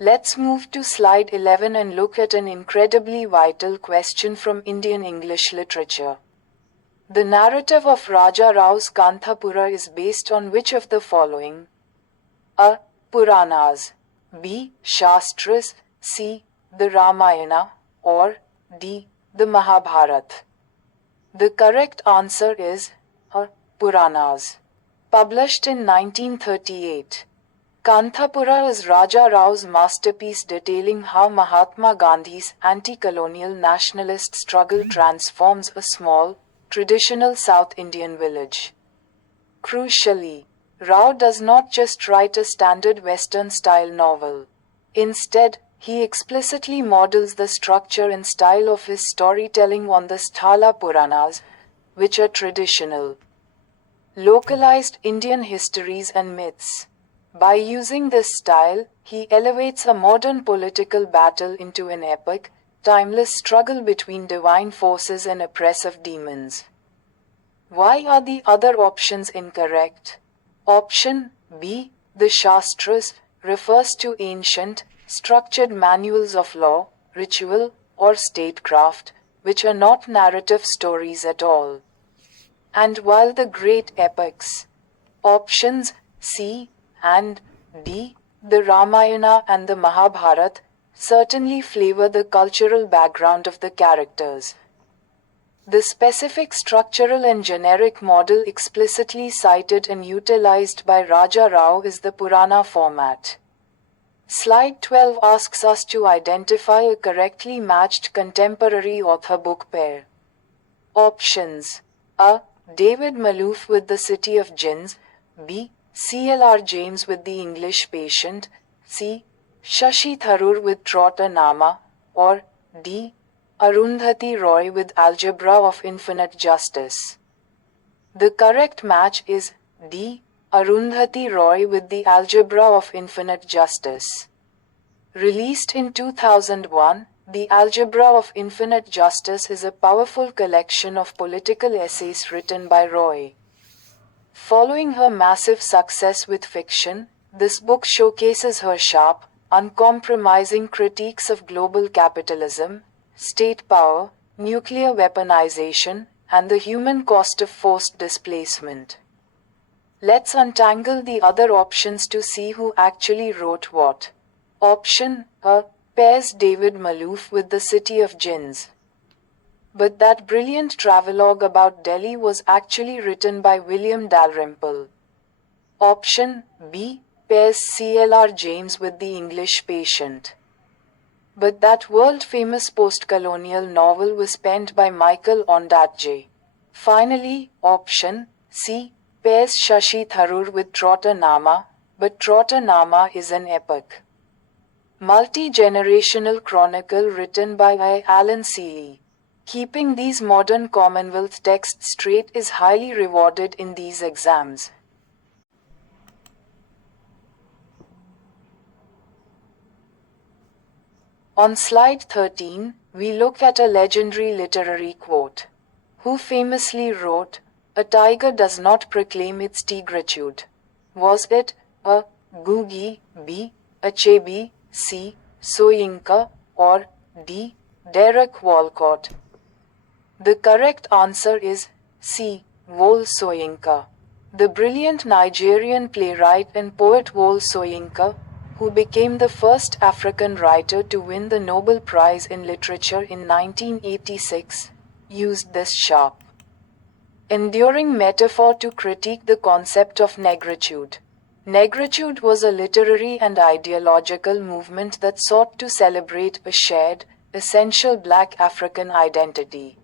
Let's move to slide 11 and look at an incredibly vital question from Indian English literature. The narrative of Raja Rao's Kanthapura is based on which of the following? A. Puranas, B. Shastras, C. The Ramayana, or D. The Mahabharata. The correct answer is A. Puranas. Published in 1938. Kanthapura is Raja Rao's masterpiece detailing how Mahatma Gandhi's anti-colonial nationalist struggle transforms a small, traditional South Indian village. Crucially, Rao does not just write a standard Western-style novel. Instead, he explicitly models the structure and style of his storytelling on the Sthala Puranas, which are traditional, localized Indian histories and myths. By using this style, he elevates a modern political battle into an epic, timeless struggle between divine forces and oppressive demons. Why are the other options incorrect? Option B, the Shastras, refers to ancient, structured manuals of law, ritual, or statecraft, which are not narrative stories at all. And while the great epics, options C and D, the Ramayana and the Mahabharata, certainly flavor the cultural background of the characters, the specific structural and generic model explicitly cited and utilized by Raja Rao is the Purana format. Slide 12 asks us to identify a correctly matched contemporary author-book pair. Options: A. David Malouf with The City of Jinns, B. C.L.R. James with The English Patient, C. Shashi Tharoor with Trotter Nama, or D. Arundhati Roy with Algebra of Infinite Justice. The correct match is D. Arundhati Roy with The Algebra of Infinite Justice. Released in 2001, The Algebra of Infinite Justice is a powerful collection of political essays written by Roy. Following her massive success with fiction, this book showcases her sharp, uncompromising critiques of global capitalism, state power, nuclear weaponization, and the human cost of forced displacement. Let's untangle the other options to see who actually wrote what. Option A pairs David Malouf with The City of Jinns. But that brilliant travelogue about Delhi was actually written by William Dalrymple. Option B pairs C.L.R. James with The English Patient. But that world-famous post-colonial novel was penned by Michael Ondaatje. Finally, option C pairs Shashi Tharoor with Trotter Nama, but Trotter Nama is an epic, multi-generational chronicle written by I. Alan Seeley. Keeping these modern Commonwealth texts straight is highly rewarded in these exams. On slide 13, we look at a legendary literary quote. Who famously wrote, "A tiger does not proclaim its tigritude"? Was it A. Gugi, B. Achebe, C. Soyinka, or D. Derek Walcott? The correct answer is C. Wole Soyinka. The brilliant Nigerian playwright and poet Wole Soyinka, who became the first African writer to win the Nobel Prize in Literature in 1986, used this sharp, enduring metaphor to critique the concept of negritude. Negritude was a literary and ideological movement that sought to celebrate a shared, essential Black African identity.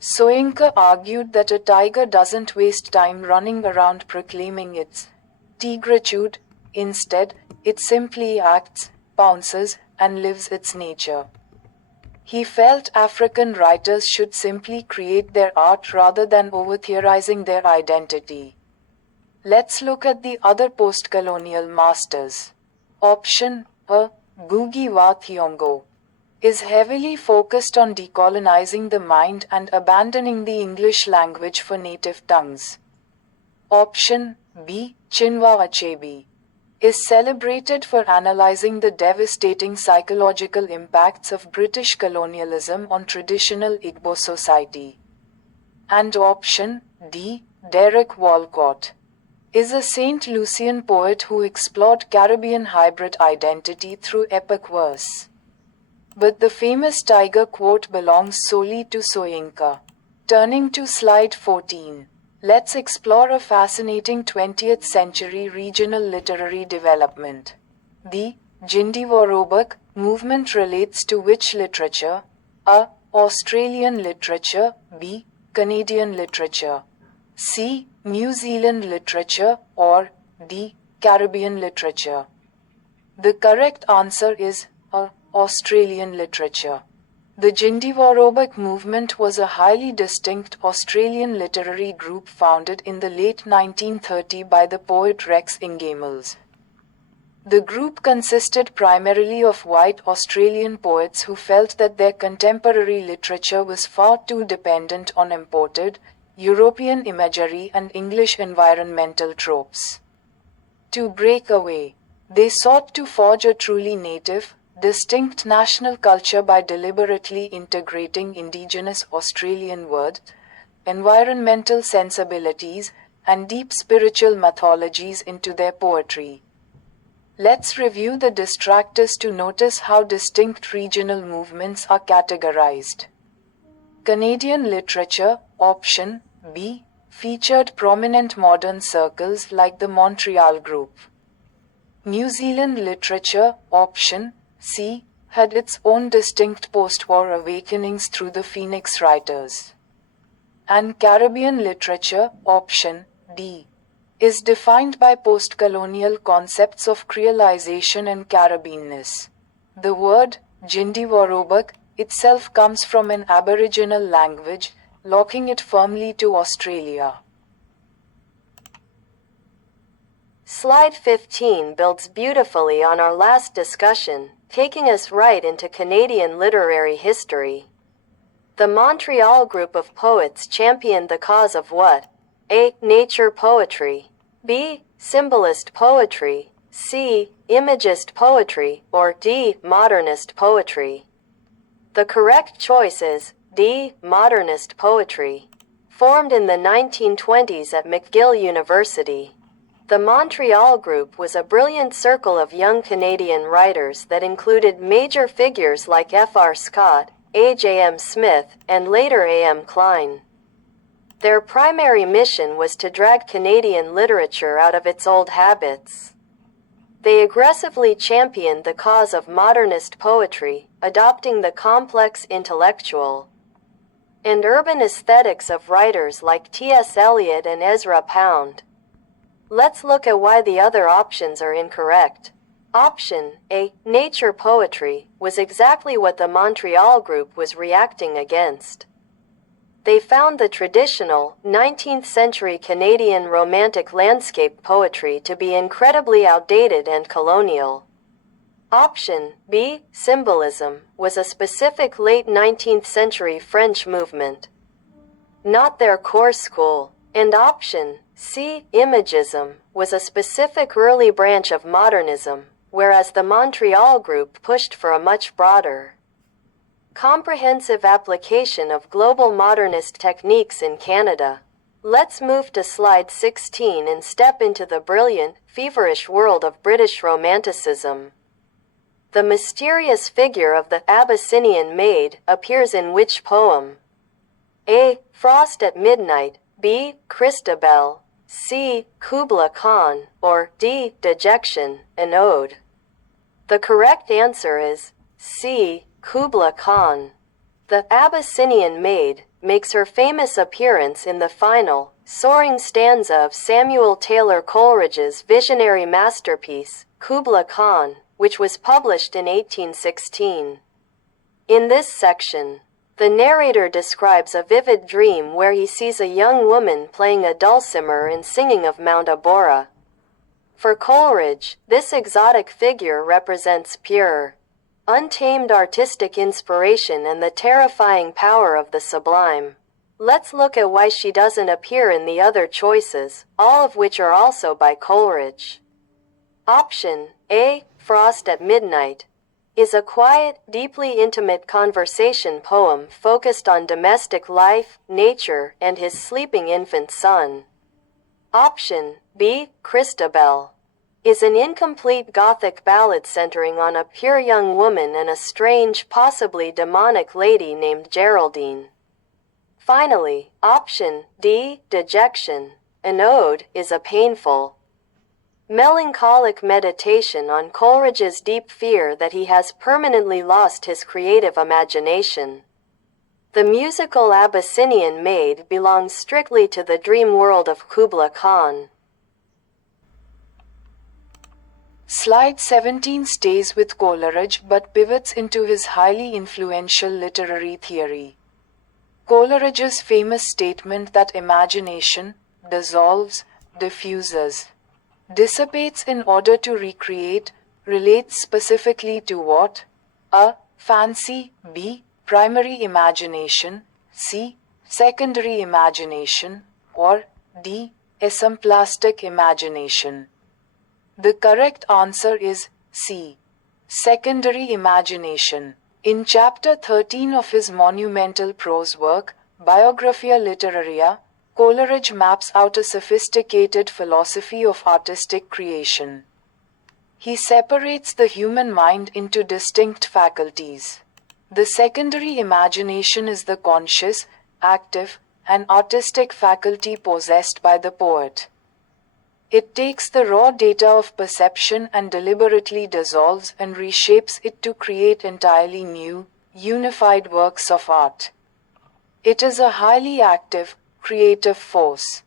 Soyinka argued that a tiger doesn't waste time running around proclaiming its tigritude. Instead, it simply acts, pounces, and lives its nature. He felt African writers should simply create their art rather than over-theorizing their identity. Let's look at the other post-colonial masters. Option A. Ngugi wa Thiong'o is heavily focused on decolonizing the mind and abandoning the English language for native tongues. Option B. Chinua Achebe is celebrated for analyzing the devastating psychological impacts of British colonialism on traditional Igbo society. And option D, Derek Walcott, is a St. Lucian poet who explored Caribbean hybrid identity through epic verse. But the famous tiger quote belongs solely to Soyinka. Turning to slide 14, let's explore a fascinating 20th century regional literary development. The Jindiwarobak movement relates to which literature? A. Australian literature. B. Canadian literature. C. New Zealand literature. Or D. Caribbean literature. The correct answer is A. Australian literature. The Jindiwarobak movement was a highly distinct Australian literary group founded in the late 1930s by the poet Rex Ingemels. The group consisted primarily of white Australian poets who felt that their contemporary literature was far too dependent on imported, European imagery and English environmental tropes. To break away, they sought to forge a truly native, distinct national culture by deliberately integrating indigenous Australian words, environmental sensibilities, and deep spiritual mythologies into their poetry. Let's review the distractors to notice how distinct regional movements are categorized. Canadian literature, option B, featured prominent modern circles like the Montreal Group. New Zealand literature, option C, had its own distinct post-war awakenings through the Phoenix writers. And Caribbean literature, option D, is defined by post-colonial concepts of creolization and Caribbeanness. The word Jindiwarobak itself comes from an Aboriginal language, locking it firmly to Australia. Slide 15 builds beautifully on our last discussion, taking us right into Canadian literary history. The Montreal group of poets championed the cause of what? A. Nature poetry. B. Symbolist poetry. C. Imagist poetry. Or D. Modernist poetry. The correct choice is D. Modernist poetry. Formed in the 1920s at McGill University, the Montreal Group was a brilliant circle of young Canadian writers that included major figures like F.R. Scott, A.J.M. Smith, and later A.M. Klein. Their primary mission was to drag Canadian literature out of its old habits. They aggressively championed the cause of modernist poetry, adopting the complex intellectual and urban aesthetics of writers like T.S. Eliot and Ezra Pound. Let's look at why the other options are incorrect. Option A, nature poetry, was exactly what the Montreal Group was reacting against. They found the traditional, 19th century Canadian Romantic landscape poetry to be incredibly outdated and colonial. Option B, symbolism, was a specific late 19th century French movement, not their core school. And option C, imagism, was a specific early branch of modernism, whereas the Montreal Group pushed for a much broader, comprehensive application of global modernist techniques in Canada. Let's move to slide 16 and step into the brilliant, feverish world of British Romanticism. The mysterious figure of the Abyssinian maid appears in which poem? A. Frost at Midnight. B. Christabel. C. Kubla Khan. Or D. Dejection, an ode. The correct answer is C. Kubla Khan. The Abyssinian maid makes her famous appearance in the final, soaring stanza of Samuel Taylor Coleridge's visionary masterpiece, Kubla Khan, which was published in 1816. In this section, the narrator describes a vivid dream where he sees a young woman playing a dulcimer and singing of Mount Abora. For Coleridge, this exotic figure represents pure, untamed artistic inspiration and the terrifying power of the sublime. Let's look at why she doesn't appear in the other choices, all of which are also by Coleridge. Option A, Frost at Midnight, is a quiet, deeply intimate conversation poem focused on domestic life, nature, and his sleeping infant son. Option B, Christabel, is an incomplete Gothic ballad centering on a pure young woman and a strange, possibly demonic lady named Geraldine. Finally, option D, Dejection, an ode, is a painful, melancholic meditation on Coleridge's deep fear that he has permanently lost his creative imagination. The musical Abyssinian Maid belongs strictly to the dream world of Kubla Khan. Slide 17 stays with Coleridge but pivots into his highly influential literary theory. Coleridge's famous statement that imagination dissolves, diffuses, dissipates in order to recreate, relates specifically to what? A. Fancy, B. Primary imagination, C. Secondary imagination, or D. Asymplastic imagination. The correct answer is C. Secondary imagination. In chapter 13 of his monumental prose work, Biographia Literaria, Coleridge maps out a sophisticated philosophy of artistic creation. He separates the human mind into distinct faculties. The secondary imagination is the conscious, active, and artistic faculty possessed by the poet. It takes the raw data of perception and deliberately dissolves and reshapes it to create entirely new, unified works of art. It is a highly active, creative force.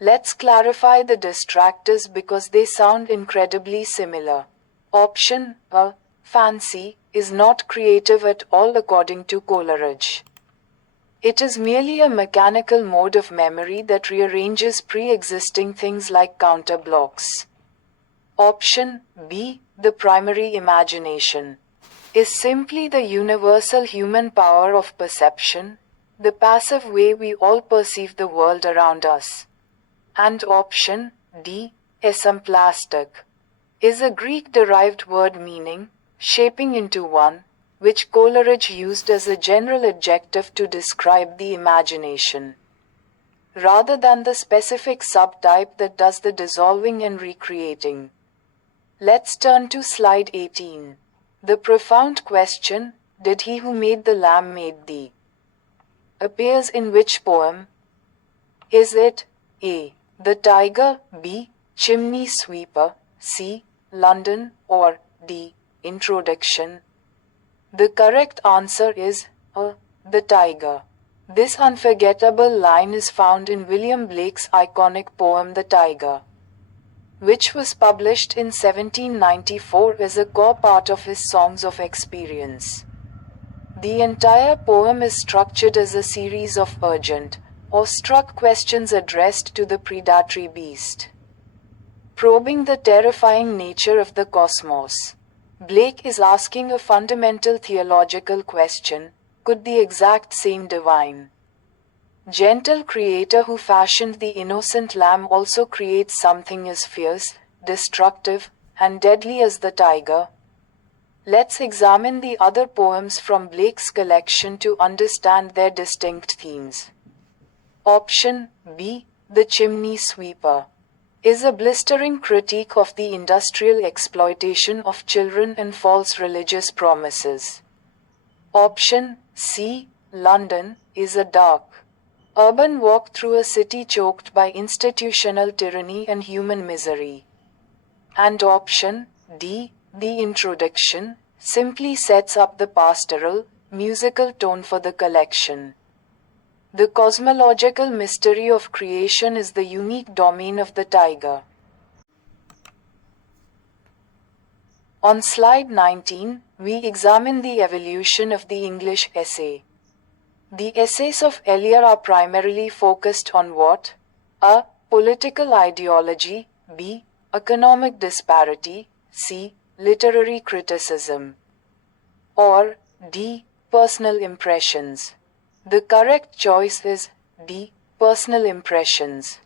Let's clarify the distractors because they sound incredibly similar. Option A, fancy, is not creative at all according to Coleridge. It is merely a mechanical mode of memory that rearranges pre-existing things like counter blocks. Option B, the primary imagination, is simply the universal human power of perception, the passive way we all perceive the world around us. And option D, asymplastic, is a Greek-derived word meaning shaping into one, which Coleridge used as a general adjective to describe the imagination, rather than the specific subtype that does the dissolving and recreating. Let's turn to slide 18. The profound question, did he who made the lamb made thee, appears in which poem? Is it A. The Tiger, B. Chimney Sweeper, C. London, or D. Introduction? The correct answer is A. The Tiger. This unforgettable line is found in William Blake's iconic poem The Tiger, which was published in 1794 as a core part of his Songs of Experience. The entire poem is structured as a series of urgent, awestruck questions addressed to the predatory beast, probing the terrifying nature of the cosmos. Blake is asking a fundamental theological question: could the exact same divine, gentle creator who fashioned the innocent lamb also create something as fierce, destructive, and deadly as the tiger? Let's examine the other poems from Blake's collection to understand their distinct themes. Option B, The Chimney Sweeper, is a blistering critique of the industrial exploitation of children and false religious promises. Option C, London, is a dark, urban walk through a city choked by institutional tyranny and human misery. And option D, The Introduction, simply sets up the pastoral, musical tone for the collection. The cosmological mystery of creation is the unique domain of the tiger. On slide 19, we examine the evolution of the English essay. The essays of Eliot are primarily focused on what? A. Political ideology, B. Economic disparity, C. Literary criticism, or D. Personal impressions. The correct choice is D. Personal impressions.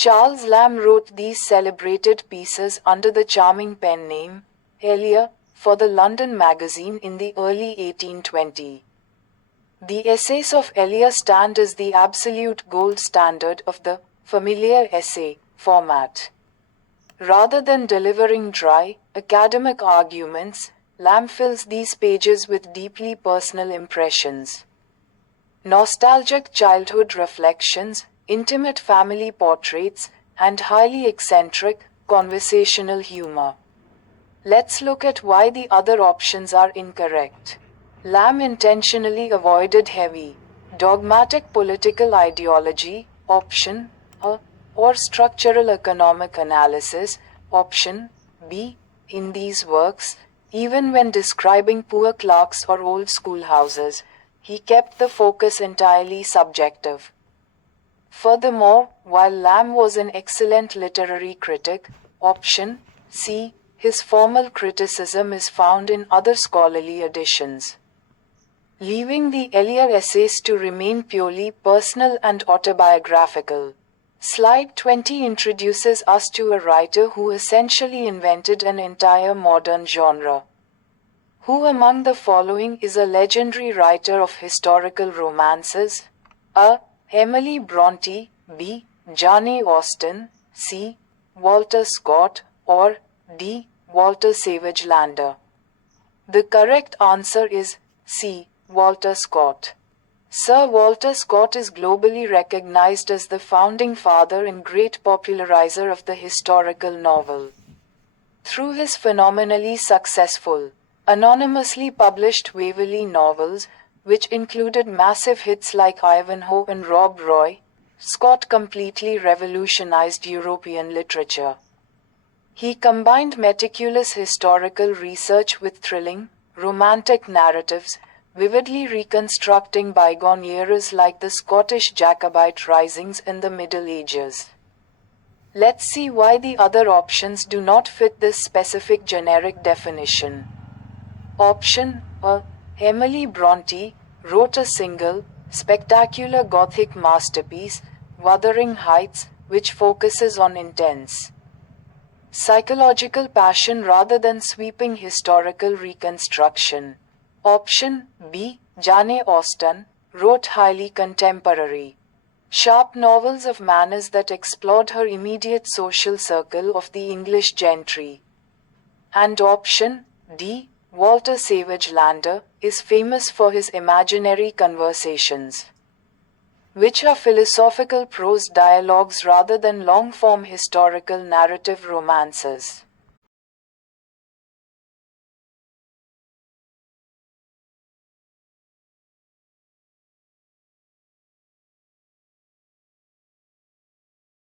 Charles Lamb wrote these celebrated pieces under the charming pen name, Elia, for the London Magazine in the early 1820s. The essays of Elia stand as the absolute gold standard of the familiar essay format. Rather than delivering dry, academic arguments, Lamb fills these pages with deeply personal impressions. Nostalgic childhood reflections, intimate family portraits, and highly eccentric, conversational humor. Let's look at why the other options are incorrect. Lamb intentionally avoided heavy, dogmatic political ideology, option A, or structural economic analysis, option B, in these works. Even when describing poor clerks or old schoolhouses, he kept the focus entirely subjective. Furthermore, while Lamb was an excellent literary critic, option C, his formal criticism is found in other scholarly editions. Leaving the Elia essays to remain purely personal and autobiographical. Slide 20 introduces us to a writer who essentially invented an entire modern genre. Who among the following is a legendary writer of historical romances? A. Emily Brontë, B. Jane Austen, C. Walter Scott, or D. Walter Savage Landor. The correct answer is C. Walter Scott. Sir Walter Scott is globally recognized as the founding father and great popularizer of the historical novel. Through his phenomenally successful, anonymously published Waverley novels, which included massive hits like Ivanhoe and Rob Roy, Scott completely revolutionized European literature. He combined meticulous historical research with thrilling, romantic narratives, vividly reconstructing bygone eras like the Scottish Jacobite risings in the Middle Ages. Let's see why the other options do not fit this specific generic definition. Option A. Emily Brontë wrote a single, spectacular Gothic masterpiece, Wuthering Heights, which focuses on intense psychological passion rather than sweeping historical reconstruction. Option B. Jane Austen wrote highly contemporary, sharp novels of manners that explored her immediate social circle of the English gentry. And option D. Walter Savage Landor is famous for his imaginary conversations, which are philosophical prose dialogues rather than long-form historical narrative romances.